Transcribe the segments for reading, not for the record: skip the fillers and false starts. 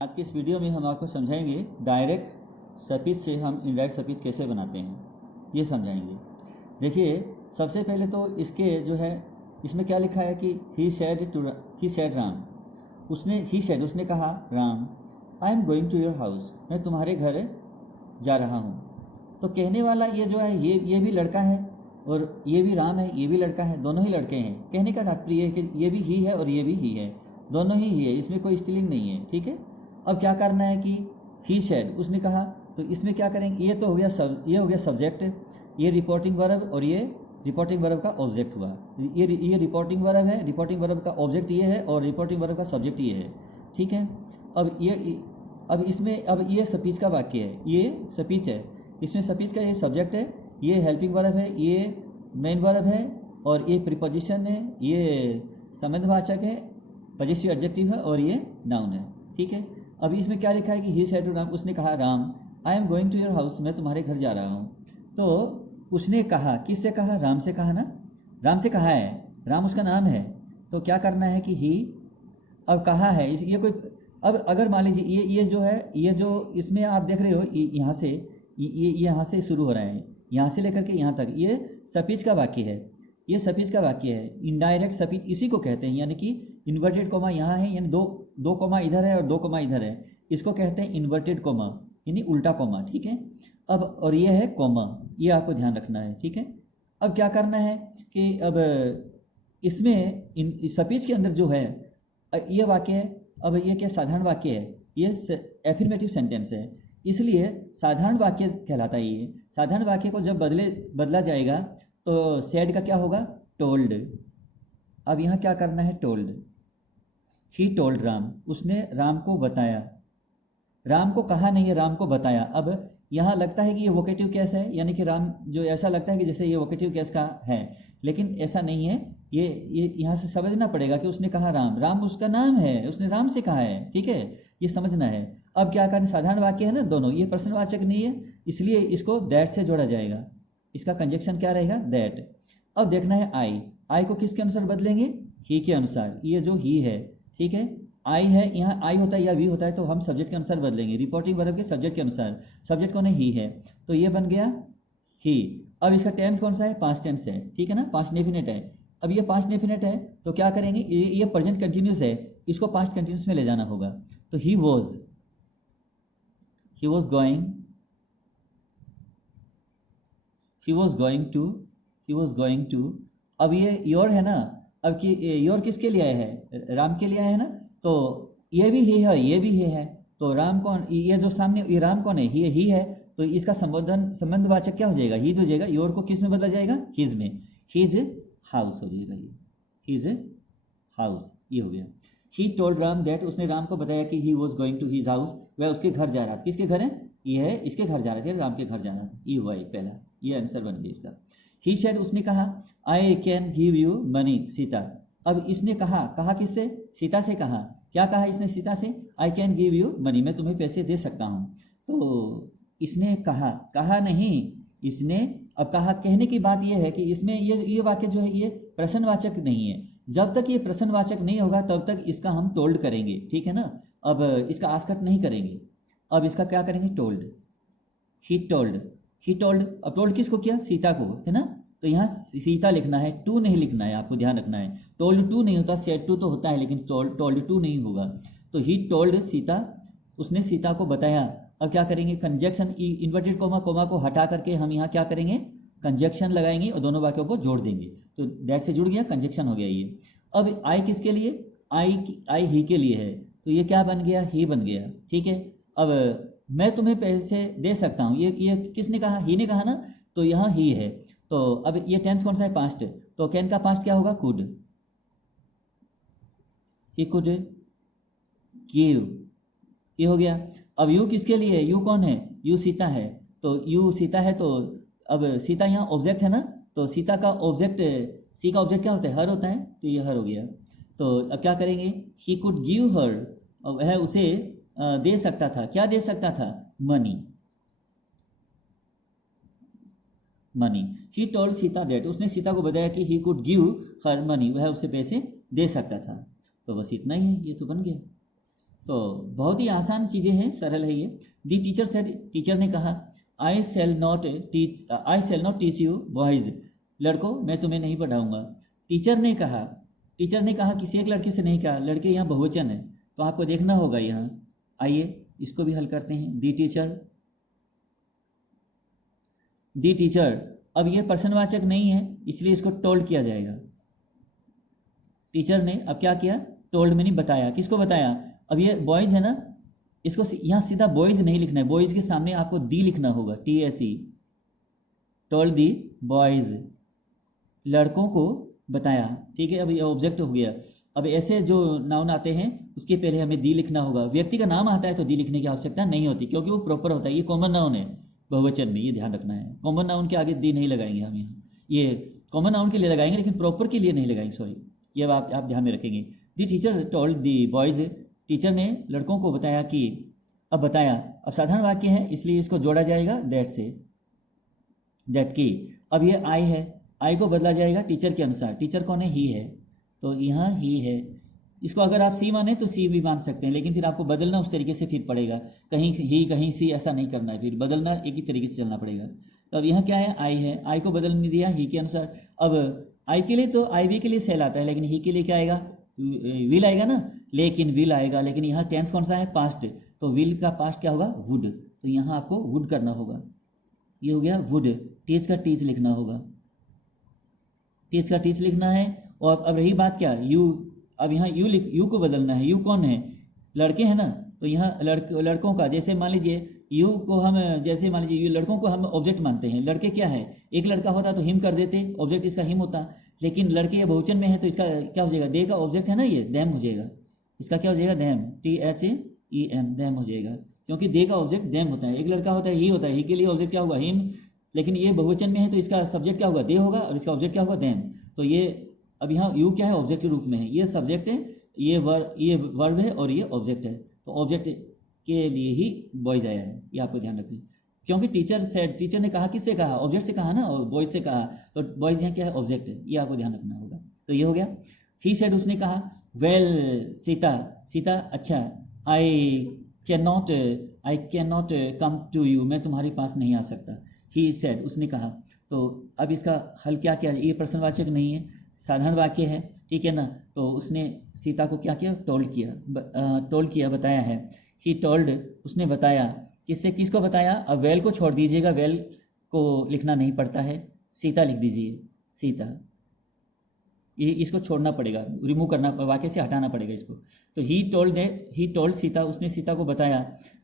आज की इस वीडियो में हम आपको समझाएंगे डायरेक्ट स्पीच से हम इनडायरेक्ट स्पीच कैसे बनाते हैं, ये समझाएंगे। देखिए, सबसे पहले तो इसके जो है इसमें क्या लिखा है कि ही सेड राम, उसने कहा Ram, I am going to your house, मैं तुम्हारे घर जा रहा हूँ। तो कहने वाला ये जो है ये भी लड़का है और ये भी राम है, ये भी लड़का है, दोनों ही लड़के हैं। कहने का तात्पर्य है कि ये भी ही है और ये भी ही है, दोनों ही है, इसमें कोई स्त्रीलिंग नहीं है। ठीक है, अब क्या करना है कि ही सेड, उसने कहा, तो इसमें क्या करेंगे, ये तो हो गया ये हो गया सब्जेक्ट, ये रिपोर्टिंग वर्ब और ये रिपोर्टिंग वर्ब का ऑब्जेक्ट हुआ। ये रिपोर्टिंग वर्ब है, रिपोर्टिंग वर्ब का ऑब्जेक्ट ये है और रिपोर्टिंग वर्ब का सब्जेक्ट ये है। ठीक है, अब ये स्पीच का वाक्य है, ये स्पीच है, इसमें स्पीच का ये सब्जेक्ट है, ये हेल्पिंग वर्ब है, ये मेन वर्ब है और ये प्रीपोजिशन है, ये संबंधवाचक है, पॉजिटिव एडजेक्टिव है और ये नाउन है। ठीक है, अभी इसमें क्या लिखा है कि ही सेड टू राम, उसने कहा Ram, I am going to your house, मैं तुम्हारे घर जा रहा हूँ। तो उसने कहा, किससे कहा, राम से कहा ना, राम से कहा है, राम उसका नाम है। तो क्या करना है कि ही, अब कहा है ये कोई, अब अगर मान लीजिए ये जो है, ये जो इसमें आप देख रहे हो, यहाँ से यहाँ से शुरू हो रहा है, यहाँ से लेकर के यहाँ तक, ये स्पीच का वाक्य है, ये स्पीच का वाक्य है। इनडायरेक्ट स्पीच इसी को कहते हैं, यानी कि इन्वर्टेड कोमा यहाँ है, यानी दो कोमा इधर है और दो कोमा इधर है, इसको कहते हैं इन्वर्टेड कोमा, यानी उल्टा कोमा। ठीक है, अब और ये है कोमा, ये आपको ध्यान रखना है। ठीक है, अब क्या करना है कि अब इसमें स्पीच के अंदर जो है ये वाक्य है, अब ये क्या साधारण वाक्य है, ये एफर्मेटिव सेंटेंस है, इसलिए साधारण वाक्य कहलाता है। ये साधारण वाक्य को जब बदला जाएगा तो सेड का क्या होगा, टोल्ड। अब यहाँ क्या करना है, टोल्ड, ही टोल्ड राम, उसने राम को बताया, राम को कहा नहीं है, राम को बताया। अब यहाँ लगता है कि ये वोकेटिव केस है, यानी कि राम जो ऐसा लगता है कि जैसे ये वोकेटिव केस का है, लेकिन ऐसा नहीं है। ये यहाँ से समझना पड़ेगा कि उसने कहा राम, राम उसका नाम है, उसने राम से कहा है। ठीक है, ये समझना है। अब क्या करना, साधारण वाक्य है ना दोनों, ये प्रश्नवाचक नहीं है, इसलिए इसको दैट से जोड़ा जाएगा, इसका कंजक्शन क्या रहेगा, दैट। अब देखना है आई को किसके अनुसार बदलेंगे, ही के अनुसार, ये जो ही है। ठीक है, आई है, यहाँ आई होता है या वी होता है तो हम सब्जेक्ट के अनुसार बदलेंगे, रिपोर्टिंग वर्ब के सब्जेक्ट के अनुसार, सब्जेक्ट कौन है, ही है, तो ये बन गया ही। अब इसका टेंस कौन सा है, पास्ट टेंस है। ठीक है ना, पास्ट डेफिनेट है। अब ये पास्ट डेफिनेट है तो क्या करेंगे, ये प्रेजेंट कंटिन्यूस है, इसको पास्ट कंटिन्यूस में ले जाना होगा। तो ही वॉज गोइंग टू, अब ये योर है ना, अब कि योर किसके लिए है, राम के लिए है ना, तो ये भी ही है, ये भी ही है, तो राम कौन, ये जो सामने ये राम कौन है, ही है, तो इसका संबंधवाचक क्या हो जाएगा, ही हो जाएगा। योर को किस में बदला जाएगा, हिज में, हिज हाउस हो जाएगा, ये हिज हाउस, ये हो गया। ही टोल्ड राम दैट, उसने राम को बताया कि he was going to his house, वह उसके घर जा रहा था। किसके घर है, ये है, इसके घर जा रहे थे, राम के घर जाना था, ये हुआ एक पहला, ये आंसर बन गया इसका। ही सेड, उसने कहा, I can give you money Sita. अब इसने कहा किससे, सीता से कहा, क्या कहा इसने सीता से, I can give you money, मैं तुम्हें पैसे दे सकता हूँ। तो इसने कहा नहीं, इसने अब कहा। कहने की बात यह है कि इसमें ये वाक्य जो है ये प्रश्नवाचक नहीं है, जब तक ये प्रश्नवाचक नहीं होगा तब तक इसका हम टोल्ड करेंगे। ठीक है ना, अब इसका आस्कट नहीं करेंगे, अब इसका क्या करेंगे, टोल्ड, ही टोल्ड। अब टोल्ड किसको किया, सीता को, है ना, तो यहाँ सीता लिखना है, टू नहीं लिखना है, आपको ध्यान रखना है। टोल्ड टू नहीं होता, सेड टू तो होता है, लेकिन टोल्ड टू नहीं होगा। तो ही टोल्ड सीता, उसने सीता को बताया। अब क्या करेंगे, कंजक्शन, इन्वर्टेड कोमा को हटा करके हम यहाँ क्या करेंगे, कंजक्शन लगाएंगे और दोनों वाक्यों को जोड़ देंगे, तो दैट से जुड़ गया, कंजक्शन हो गया ये। अब आई किसके लिए, आई ही के लिए है, तो ये क्या बन गया, ही बन गया। ठीक है, अब मैं तुम्हें पैसे दे सकता हूँ, ये किसने कहा, ही ने कहा ना, तो यहाँ ही है। तो अब ये टेंस कौन सा है, पास्ट, तो कैन का पास्ट क्या होगा, कुड, ही कुड गिव, ये हो गया। अब यू किसके लिए है, यू कौन है, यू सीता है, तो यू सीता है, तो अब सीता यहाँ ऑब्जेक्ट है ना, तो सीता का ऑब्जेक्ट, सी का ऑब्जेक्ट क्या होता है, हर होता है, तो ये हर हो गया। तो अब क्या करेंगे, ही कुड गिव हर, वह उसे दे सकता था, क्या दे सकता था, money. He told Sita that, उसने सीता को बताया कि he could give her money, वह उसे पैसे दे सकता था। तो बस इतना ही है, ये तो बन गया। तो बहुत ही आसान चीज़ें हैं, सरल है ये। दी टीचर सेड, टीचर ने कहा, I shall not teach you boys, लड़कों मैं तुम्हें नहीं पढ़ाऊँगा। टीचर ने कहा किसी एक लड़के से नहीं कहा, लड़के यहाँ बहुवचन है तो आपको देखना होगा यहाँ। आइए इसको भी हल करते हैं। दी टीचर, अब ये पर्सनवाचक नहीं है इसलिए इसको टोल्ड किया जाएगा। टीचर ने अब क्या किया, टोल्ड में नहीं बताया। किसको बताया, अब ये बॉयज़ है ना, इसको यहाँ सीधा बॉयज़ नहीं लिखना है, बॉयज़ के सामने आपको दी लिखना होगा, THE, टोल्ड दी बॉयज़, लड़कों को बताया। ठीक है, अब ये ऑब्जेक्ट हो गया। अब ऐसे जो नाउन आते हैं उसके पहले हमें दी लिखना होगा। व्यक्ति का नाम आता है तो दी लिखने की आवश्यकता नहीं होती क्योंकि वो प्रॉपर होता है। ये कॉमन नाउन है बहुवचन में, ये ध्यान रखना है। कॉमन नाउन के आगे दी नहीं लगाएंगे हम यहाँ, ये कॉमन नाउन के लिए लगाएंगे लेकिन प्रॉपर के लिए नहीं लगाएंगे, सॉरी, ये बात आप ध्यान में रखेंगे। दी टीचर टोल्ड दी बॉयज़, टीचर ने लड़कों को बताया कि, अब बताया, अब साधारण वाक्य है इसलिए इसको जोड़ा जाएगा दैट से, दैट की। अब ये आई है, आई को बदला जाएगा टीचर के अनुसार। टीचर कौन है, ही है, तो यहाँ ही है। इसको अगर आप सी माने तो सी भी मान सकते हैं लेकिन फिर आपको बदलना उस तरीके से फिर पड़ेगा, कहीं ही कहीं सी, ऐसा नहीं करना है, फिर बदलना एक ही तरीके से चलना पड़ेगा। तो अब यहाँ क्या है, आई है, आई को बदलने दिया ही के अनुसार। अब आई के लिए तो आई वी के लिए सेल आता है लेकिन ही के लिए क्या आएगा, विल आएगा ना, लेकिन विल आएगा। लेकिन यहाँ टेंस कौन सा है, पास्ट, तो विल का पास्ट क्या होगा, वुड, तो यहाँ आपको वुड करना होगा। ये हो गया वुड, टीच का टीच लिखना होगा, टीच का टीच लिखना है। और अब रही बात क्या, यू, अब यहाँ यू को बदलना है। यू कौन है, लड़के हैं ना, तो यहाँ लड़कों का, जैसे मान लीजिए यू को हम, जैसे मान लीजिए लड़कों को हम ऑब्जेक्ट मानते हैं। लड़के क्या है, एक लड़का होता तो हिम कर देते, ऑब्जेक्ट इसका हिम होता, लेकिन लड़के ये बहुवचन में है तो इसका क्या हो जाएगा, दे का ऑब्जेक्ट है ना ये, देम हो जाएगा। इसका क्या हो जाएगा, देम, THEM, देम हो जाएगा, क्योंकि दे का ऑब्जेक्ट देम होता है। एक लड़का होता है ही होता है, ही के लिए ऑब्जेक्ट क्या होगा, हिम, लेकिन ये बहुवचन में है तो इसका सब्जेक्ट क्या होगा, दे होगा, और इसका ऑब्जेक्ट क्या होगा, देम। तो ये अब यहाँ यू क्या है, ऑब्जेक्ट के रूप में है, ये सब्जेक्ट है, ये वर्ब है और ये ऑब्जेक्ट है। तो ऑब्जेक्ट के लिए ही बॉयज आया है, ये आपको ध्यान रखना। क्योंकि टीचर ने कहा, किससे कहा, ऑब्जेक्ट से कहा ना, और बॉयज से कहा, तो बॉयज यहाँ क्या है, ऑब्जेक्ट है, ये आपको ध्यान रखना होगा। तो ये हो गया। ही सेड, उसने कहा, वेल सीता अच्छा, I can not come to you, मैं तुम्हारे पास नहीं आ सकता। ही सेड, उसने कहा। तो अब इसका हल क्या किया, ये प्रश्नवाचक नहीं है, साधारण वाक्य है, ठीक है ना। तो उसने सीता को क्या किया, टोल्ड किया, बताया है। ही टोल्ड, उसने बताया, किसको बताया। अब वेल को छोड़ दीजिएगा, वेल को लिखना नहीं पड़ता है, सीता लिख दीजिए, सीता, ये इसको छोड़ना पड़ेगा, रिमूव करना, वाक्य से हटाना पड़ेगा इसको। तो ही टोल्ड सीता, उसने सीता को बताया।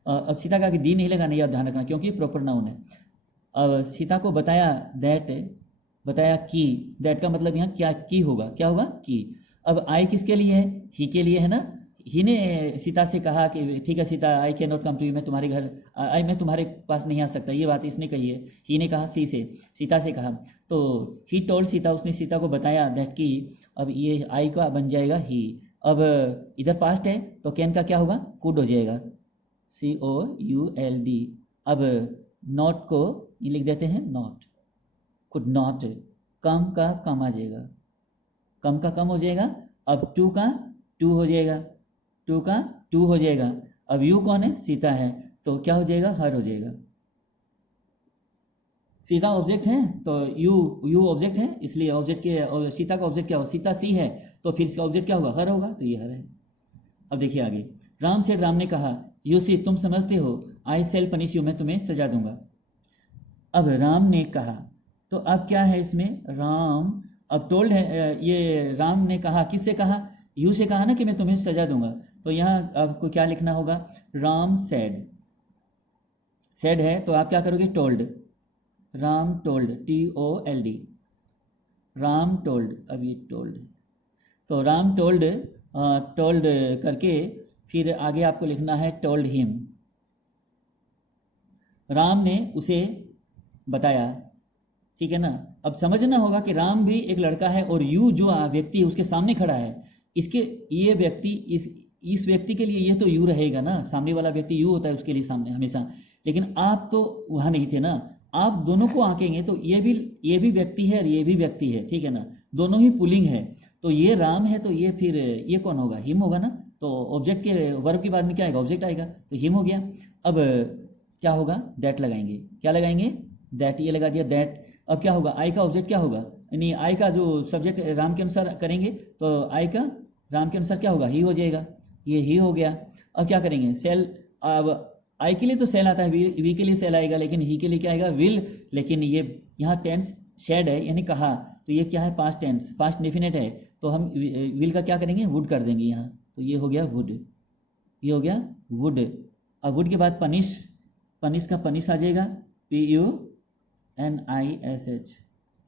अब सीता का दी नहीं लगाना, आप ध्यान रखना क्योंकि प्रॉपर नाउन है। अब सीता को बताया, बताया कि, दैट का मतलब यहाँ क्या होगा, की। अब आई किसके लिए है, ही के लिए है ना। ही ने सीता से कहा कि ठीक है Sita, I can not come to you, मैं तुम्हारे घर, मैं तुम्हारे पास नहीं आ सकता, ये बात इसने कही है। ही ने कहा सीता से कहा। तो ही टोल्ड सीता, उसने सीता को बताया दैट की। अब ये आई का बन जाएगा ही। अब इधर पास्ट है तो कैन का क्या होगा, कुड हो जाएगा, COULD। अब नॉट को ये लिख देते हैं, नॉट, कुड नॉट, कम का कम आ जाएगा, कम का कम हो जाएगा। अब टू का टू हो जाएगा, टू का टू हो जाएगा। अब यू कौन है, सीता है, तो क्या हो जाएगा, हर हो जाएगा। सीता ऑब्जेक्ट है तो यू ऑब्जेक्ट है, इसलिए ऑब्जेक्ट के, और सीता का ऑब्जेक्ट क्या हो, सीता सी है तो फिर इसका ऑब्जेक्ट क्या होगा, हर होगा, तो ये हर है। अब देखिए आगे, राम ने कहा, यू सी, तुम समझते हो, आई सेल पनिश यू, मैं तुम्हें सजा दूंगा। अब राम ने कहा, तो अब क्या है इसमें, राम, अब टोल्ड है, ये राम ने कहा, किससे कहा, यू से कहा ना कि मैं तुम्हें सजा दूंगा। तो यहाँ आपको क्या लिखना होगा, राम सेड है तो आप क्या करोगे, told, Ram told, TOLD, Ram told. अब ये टोल्ड, तो राम टोल्ड करके फिर आगे आपको लिखना है टोल्ड हिम, राम ने उसे बताया, ठीक है ना। अब समझना होगा कि राम भी एक लड़का है और यू जो व्यक्ति उसके सामने खड़ा है, इसके ये व्यक्ति, इस व्यक्ति के लिए ये तो यू रहेगा ना, सामने वाला व्यक्ति यू होता है उसके लिए सामने हमेशा, लेकिन आप तो वहां नहीं थे ना, आप दोनों को आंकेंगे तो ये भी व्यक्ति है और ये भी व्यक्ति है, ठीक है ना, दोनों ही पुलिंग है। तो ये राम है तो ये फिर ये कौन होगा, हिम होगा ना, तो ऑब्जेक्ट के वर्ब के बाद में क्या आएगा, ऑब्जेक्ट आएगा, तो हिम हो गया। अब क्या होगा, दैट लगाएंगे, क्या लगाएंगे, दैट, ये लगा दिया दैट। अब क्या होगा, आई का ऑब्जेक्ट क्या होगा, यानी आई का जो सब्जेक्ट राम के अनुसार करेंगे तो आई का राम के अनुसार क्या होगा, ही हो जाएगा, ये ही हो गया। अब क्या करेंगे, सेल, अब आई के लिए तो सेल आता है, वी के लिए सेल आएगा, लेकिन ही के लिए क्या आएगा, विल। लेकिन ये यहाँ टेंस शेड है यानी कहा, तो ये क्या है, पास्ट टेंस, पास्ट डेफिनेट है, तो हम विल का क्या करेंगे, वुड कर देंगे यहाँ, तो ये हो गया वुड, ये हो गया वुड। अब वुड के बाद पनिश, पनिश का पनिश आ जाएगा, PUNISH,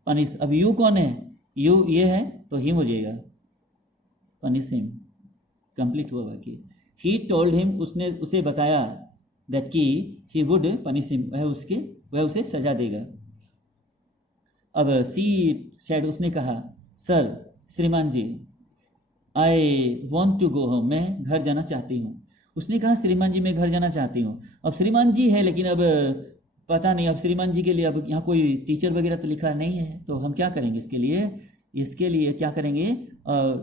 पनिश। अब यू कौन है, यू ये है, तो हिम हो जाएगा, पनिश हिम, कंप्लीट हुआ बाकी। ही टोल्ड हिम, उसने उसे बताया, दैट कि ही वुड पनिश हिम, वह उसे सजा देगा। अब सी सेड, उसने कहा, सर, श्रीमान जी, I want to go home, मैं घर जाना चाहती हूँ। उसने कहा, श्रीमान जी मैं घर जाना चाहती हूँ। अब श्रीमान जी है, लेकिन अब पता नहीं, अब श्रीमान जी के लिए अब यहाँ कोई टीचर वगैरह तो लिखा नहीं है, तो हम क्या करेंगे इसके लिए क्या करेंगे,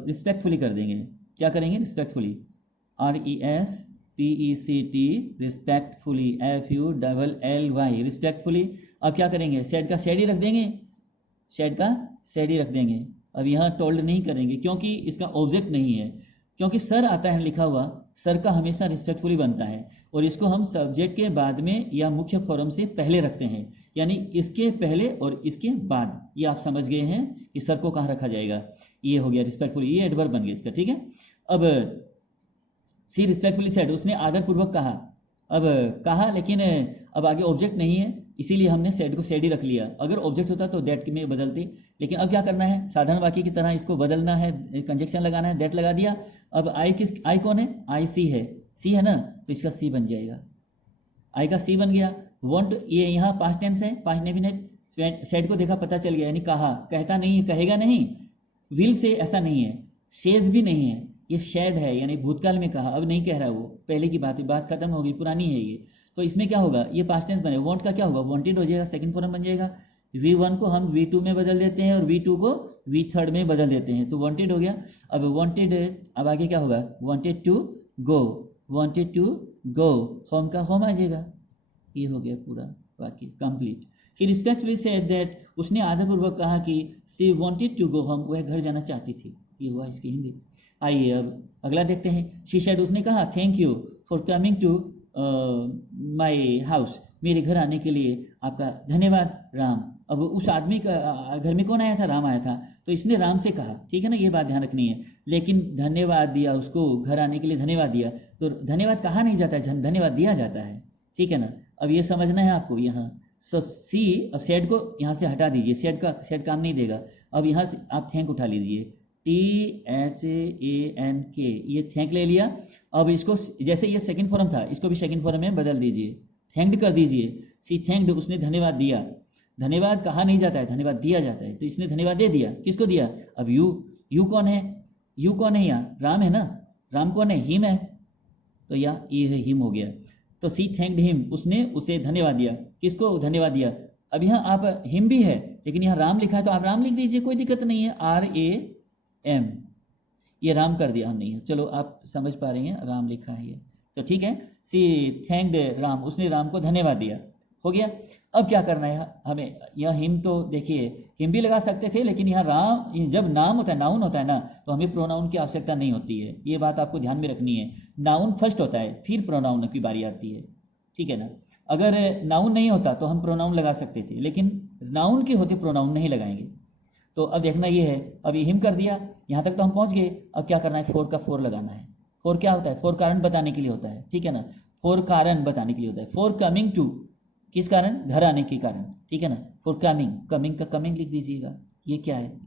रिस्पेक्टफुली कर देंगे। क्या करेंगे, respectfully, RESPECT, respectfully, FULLY, respectfully. अब क्या करेंगे, सेड का सेड ही रख देंगे, शेड का शेड ही रख देंगे। अब यहाँ टोल्ड नहीं करेंगे क्योंकि इसका ऑब्जेक्ट नहीं है, क्योंकि सर आता है लिखा हुआ, सर का हमेशा रिस्पेक्टफुली बनता है, और इसको हम सब्जेक्ट के बाद में या मुख्य फॉर्म से पहले रखते हैं, यानी इसके पहले और इसके बाद। ये आप समझ गए हैं कि सर को कहाँ रखा जाएगा, ये हो गया रिस्पेक्टफुली, ये एडवर्ब बन गया इसका, ठीक है। अब सी रिस्पेक्टफुली सेड, उसने आदरपूर्वक कहा। अब कहा, लेकिन अब आगे ऑब्जेक्ट नहीं है, इसीलिए हमने सेड को सेड ही रख लिया। अगर ऑब्जेक्ट होता तो दैट में बदलते, लेकिन अब क्या करना है, साधारण वाक्य की तरह इसको बदलना है, कंजक्शन लगाना है, दैट लगा दिया। अब आई कौन है, आई सी है, सी है ना, तो इसका सी बन जाएगा, आई का सी बन गया। वॉन्ट, ये यहाँ पास्ट टेंस है, पास्ट डेफिनेट, सेड को देखा पता चल गया, यानी कहा, कहता नहीं, कहेगा नहीं, विल से ऐसा नहीं है, सेज भी नहीं है, ये शेड है, यानी भूतकाल में कहा, अब नहीं कह रहा, वो पहले की बात है, बात खत्म हो गई, पुरानी है ये। तो इसमें क्या होगा, ये पास्ट टेंस बने, वांट का क्या होगा, वांटेड हो जाएगा, सेकंड फॉर्म बन जाएगा। V1 को हम V2 में बदल देते हैं, और V2 को V3 में बदल देते हैं, तो वांटेड हो गया। अब वांटेड, अब आगे क्या होगा, wanted to go, wanted to go, home का होम आ जाएगा, ये हो गया पूरा वाक्य complete. He respectfully said that, उसने आदरपूर्वक कहा कि she wanted to go home, वह घर जाना चाहती थी। ये हुआ इसकी हिंदी। आइए अब अगला देखते हैं। शी सेड, उसने कहा, thank you for coming to my house, मेरे घर आने के लिए आपका धन्यवाद राम। अब उस आदमी का घर में कौन आया था, राम आया था, तो इसने राम से कहा, ठीक है ना, ये बात ध्यान रखनी है, लेकिन धन्यवाद दिया उसको, घर आने के लिए धन्यवाद दिया, तो धन्यवाद कहा नहीं जाता है, धन्यवाद दिया जाता है, ठीक है ना। अब ये समझना है आपको यहाँ। सो सी, अब सेड को यहाँ से हटा दीजिए, सेड काम नहीं देगा। अब यहाँ से आप थैंक उठा लीजिए, THANK, ये थैंक ले लिया। अब इसको, जैसे ये सेकंड फॉर्म था, इसको भी सेकंड फॉर्म में बदल दीजिए, थैंक्ड कर दीजिए। सी थैंक्ड, उसने धन्यवाद दिया। धन्यवाद कहा नहीं जाता है, धन्यवाद दिया जाता है, तो इसने धन्यवाद दे दिया। किसको दिया, अब यू कौन है, यू कौन है यहाँ, राम है ना, राम कौन है, हिम है, तो यहाँ ये है, हिम हो गया। तो सी थैंक्ड हिम, उसने उसे धन्यवाद दिया। किसको धन्यवाद दिया, अब यहाँ आप हिम भी है, लेकिन यहाँ राम लिखा है, तो आप राम लिख दीजिए, कोई दिक्कत नहीं है, RAM, ये राम कर दिया हमने, चलो आप समझ पा रहे हैं, राम लिखा है ये, तो ठीक है। सी थैंक्ड राम, उसने राम को धन्यवाद दिया, हो गया। अब क्या करना है हमें, यह हिम, तो देखिए हिम भी लगा सकते थे, लेकिन यहाँ राम, जब नाम होता है, नाउन होता है ना, तो हमें प्रोनाउन की आवश्यकता नहीं होती है, ये बात आपको ध्यान में रखनी है। नाउन फर्स्ट होता है, फिर प्रोनाउन की बारी आती है, ठीक है ना। अगर नाउन नहीं होता तो हम प्रोनाउन लगा सकते थे, लेकिन नाउन के होते प्रोनाउन नहीं लगाएंगे। तो अब देखना ये है, अब ये हिम कर दिया, यहाँ तक तो हम पहुँच गए। अब क्या करना है, फोर का फोर लगाना है। फोर क्या होता है, फोर कारण बताने के लिए होता है, ठीक है ना, फोर कारण बताने के लिए होता है। फोर कमिंग टू, किस कारण, घर आने के कारण, ठीक है ना। फॉर कमिंग, कमिंग का कमिंग लिख दीजिएगा, ये क्या है,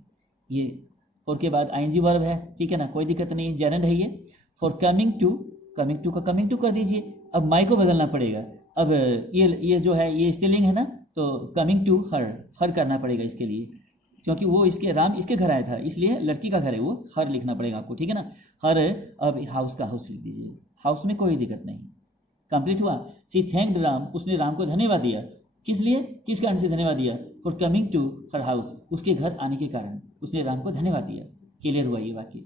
ये फॉर के बाद ING वर्ब है, ठीक है ना, कोई दिक्कत नहीं, जेरेंड है ये। फॉर कमिंग टू का कमिंग टू कर दीजिए। अब माई को बदलना पड़ेगा, अब ये जो है ये स्त्रीलिंग है ना, तो कमिंग टू हर करना पड़ेगा इसके लिए, क्योंकि वो इसके राम इसके घर आया था, इसलिए लड़की का घर है वो, हर लिखना पड़ेगा आपको, ठीक है ना, हर। अब हाउस का हाउस लिख दीजिए, हाउस में कोई दिक्कत नहीं, कंप्लीट हुआ। सी थैंक्ड राम, उसने राम को धन्यवाद दिया। किस लिए, किस कारण से धन्यवाद दिया, for coming to her house, उसके घर आने के कारण उसने राम को धन्यवाद दिया। क्लियर हुआ ये वाक्य।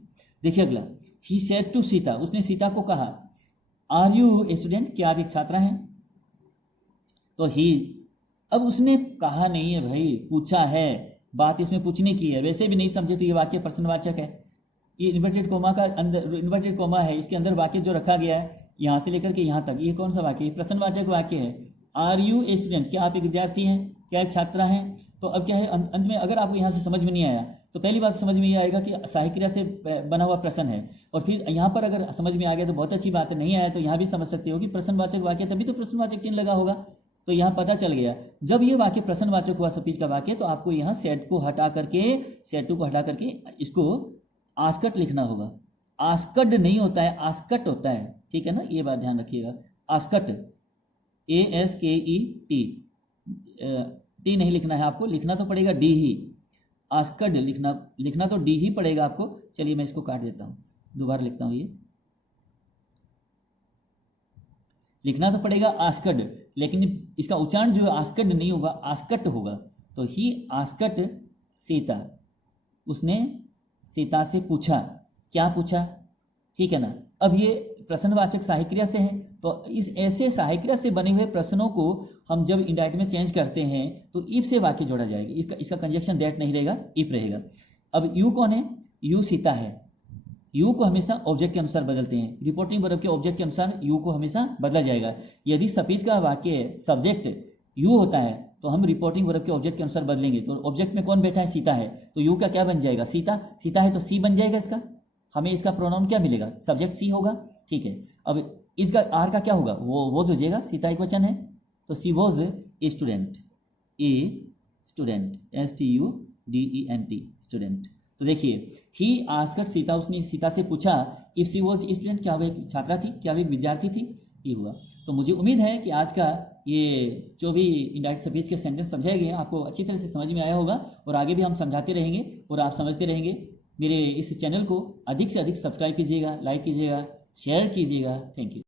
देखिए अगला, ही सेड टू सीता, उसने सीता को कहा, आर यू ए स्टूडेंट, क्या आप एक छात्रा हैं? तो ही, अब उसने कहा नहीं है भाई, पूछा है, बात इसमें पूछने की है, वैसे भी नहीं समझे तो ये वाक्य प्रश्नवाचक है। ये इन्वर्टेड कोमा का अंदर, इन्वर्टेड कोमा है, इसके अंदर वाक्य जो रखा गया है यहाँ से लेकर के यहाँ तक, ये कौन सा वाक्य है? प्रश्नवाचक वाक्य है। आर यू ए स्टूडेंट, क्या आप एक विद्यार्थी हैं, क्या एक छात्रा हैं? तो अब क्या है, अंत में अगर आपको यहाँ से समझ में नहीं आया तो पहली बात समझ में ये आएगा कि सहायक क्रिया से बना हुआ प्रश्न है, और फिर यहाँ पर अगर समझ में आ गया तो बहुत अच्छी बात है, नहीं आया तो यहाँ भी समझ सकते हो कि प्रश्नवाचक वाक्य, तभी तो प्रश्नवाचक चिन्ह लगा होगा। तो यहाँ पता चल गया, जब ये वाक्य प्रश्नवाचक हुआ स्पीच का वाक्य, तो आपको यहाँ सेड को हटा करके, सेड टू को हटा करके इसको आस्कट लिखना होगा। आस्कड नहीं होता है, आस्कट होता है, ठीक है ना, ये बात ध्यान रखिएगा। आस्कट, ASKET, टी नहीं लिखना है आपको, लिखना तो पड़ेगा डी ही। आस्कड लिखना तो डी ही पड़ेगा आपको। चलिए मैं इसको काट देता हूँ, दोबारा लिखता हूँ, ये लिखना तो पड़ेगा आस्कड, लेकिन इसका उच्चारण जो है आस्कड नहीं होगा, आस्कट होगा। तो ही आस्कट सीता, उसने सीता से पूछा, क्या पूछा, ठीक है ना। अब ये प्रश्नवाचक सहायक क्रिया से है, तो इस ऐसे सहायक क्रिया से बने हुए प्रश्नों को हम जब इंडायरेक्ट में चेंज करते हैं तो इफ से वाक्य जोड़ा जाएगा, इसका कंजक्शन दैट नहीं रहेगा, इफ रहेगा। अब यू कौन है? यू सीता है। यू को हमेशा ऑब्जेक्ट के अनुसार बदलते हैं, रिपोर्टिंग वर्ब के ऑब्जेक्ट के अनुसार यू को हमेशा बदला जाएगा। यदि स्पीच का वाक्य सब्जेक्ट यू होता है तो हम रिपोर्टिंग वर्ब के ऑब्जेक्ट के अनुसार बदलेंगे। तो ऑब्जेक्ट में कौन बैठा है? सीता है, तो यू का क्या बन जाएगा? सीता। सीता है तो सी बन जाएगा इसका, हमें इसका प्रोनाउन क्या मिलेगा? सब्जेक्ट सी होगा, ठीक है। अब इसका आर का क्या होगा? वो हो जाएगा, सीता एक वचन है, तो she was a student, STUDENT, student. तो देखिए, ही आस्क्ड सीता, उसने सीता से पूछा, इफ सी वॉज स्टूडेंट, क्या वो एक छात्रा थी, क्या वो एक विद्यार्थी थी, ये हुआ। तो मुझे उम्मीद है कि आज का ये जो भी इंडायरेक्ट स्पीच के सेंटेंस समझाए गए आपको अच्छी तरह से समझ में आया होगा, और आगे भी हम समझाते रहेंगे और आप समझते रहेंगे। मेरे इस चैनल को अधिक से अधिक सब्सक्राइब कीजिएगा, लाइक कीजिएगा, शेयर कीजिएगा। Thank you.